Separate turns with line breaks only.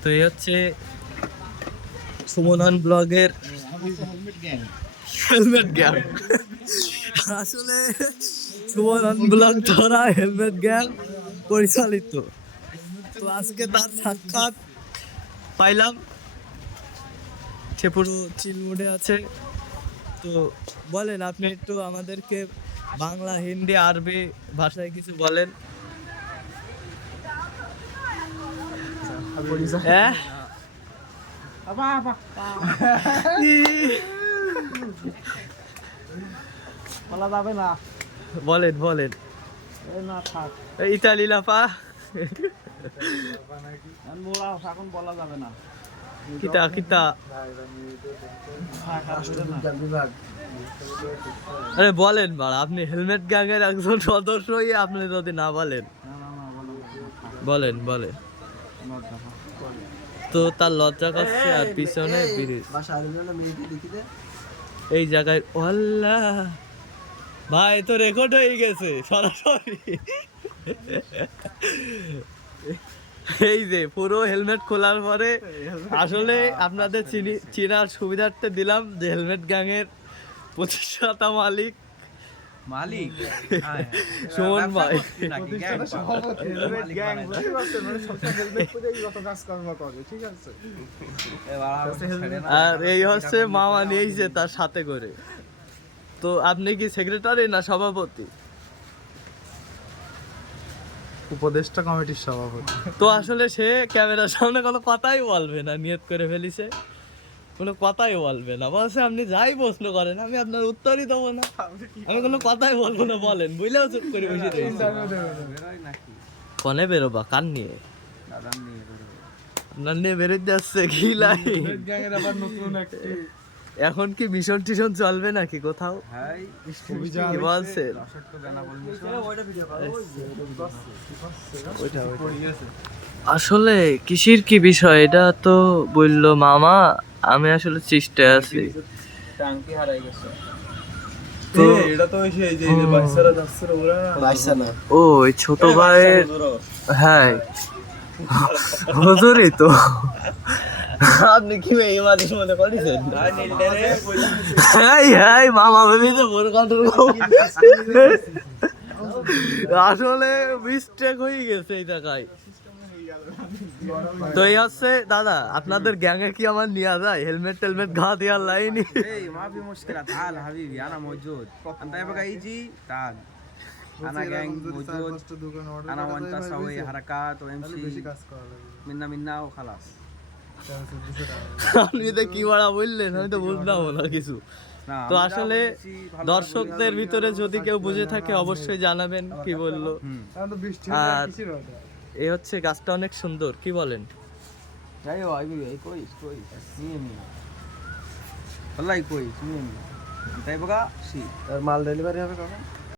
তো এই হচ্ছে সুমনন ব্লগের হেলমেট গ্যাং। আসলে সুমনন ব্লগ ধরা হেলমেট গ্যাং পরিচালিত। তো আজকে তার সাক্ষাৎ পাইলাম। সে পুরো চিল মুডে আছে। তো বলেন, আপনি একটু আমাদেরকে বাংলা, হিন্দি, আরবি ভাষায় কিছু বলেন। হ্যাঁ
বলা যাবে না
বলেন বলেন
না থাক
ইতালি লাফা
এখন বলা যাবে না
কিতা কিতা আরে বলেন বাড়া আপনি হেলমেট গ্যাংয়ের একজন সদস্য আপনি যদি না বলেন। বলেন বলেন। তো তার লজ্জা করছে আর পিছনে ব্রিজ। এই জায়গায় আল্লাহ ভাই, তো রেকর্ড হয়ে গেছে, সরাসরি। এই যে, পুরো হেলমেট খোলার পরে আসলে আপনাদের চিনি চিনার সুবিধার্থে দিলাম যে হেলমেট গ্যাংয়ের প্রতিষ্ঠাতা মালিক।
মালিক।
সুমন ভাই। আর এই হচ্ছে মামা নিয়েছে তার সাথে করে। তো আপনি কি সেক্রেটারি না সভাপতি?
উপদেষ্টা কমিটির সভাপতি।
তো আসলে সে ক্যামেরার সামনে কোনো কথাই বলবে না নিয়ত করে ফেলিছে। কোনো কথাই বলবে না। বলছে, আপনি যাই প্রশ্ন করেন, আমি আপনার উত্তরই দেবো না। আমি কোনো কথাই বলব না, বলেন। বুঝলেও চুপ করে বসে কনে বেরোবা? কার নিয়ে? আপনার নিয়ে বেরোতে যাচ্ছে কি লাই এখন কি মিশন টিশন চলবে নাকি কোথাও? কি আসলে কিসির কি বিষয়? এটা তো বলল মামা। আমি আসলে চেষ্টায় আছি।
টাঙ্কি হারাই গেছে।
তো
এটা তো যে
ও ছোট ভাইয়ের হ্যাঁ। হুজুরই তো। আপনি কি এই মাঝে মধ্যে করেছেন মামা তো কন্ট্রোল আসলে মিস্টেক হয়ে গেছে এই জায়গায়। তো এই হচ্ছে দাদা আপনাদের গ্যাংয়ে কি আমার নিয়ে যায়? হেলমেট টেলমেট ঘা দেওয়ার
লাইনি মাফি মুশকিল হাবিবি আনা মজুদ। আনা গ্যাং মজুদ। আনা সাওয়ে হারাকাত ও এমসি মিন্না মিন্না ও খালাস।
আপনি তো কি বাড়া বললেন আমি তো বুঝলাম না কিছু। তো আসলে দর্শকদের ভিতরে যদি কেউ বুঝে থাকে অবশ্যই জানাবেন কি বলল। আর এই হচ্ছে গাছটা অনেক সুন্দর কি বলেন?
যাই নি। নিয়ে তাই সি আর
মাল ডেলিভারি হবে কখন?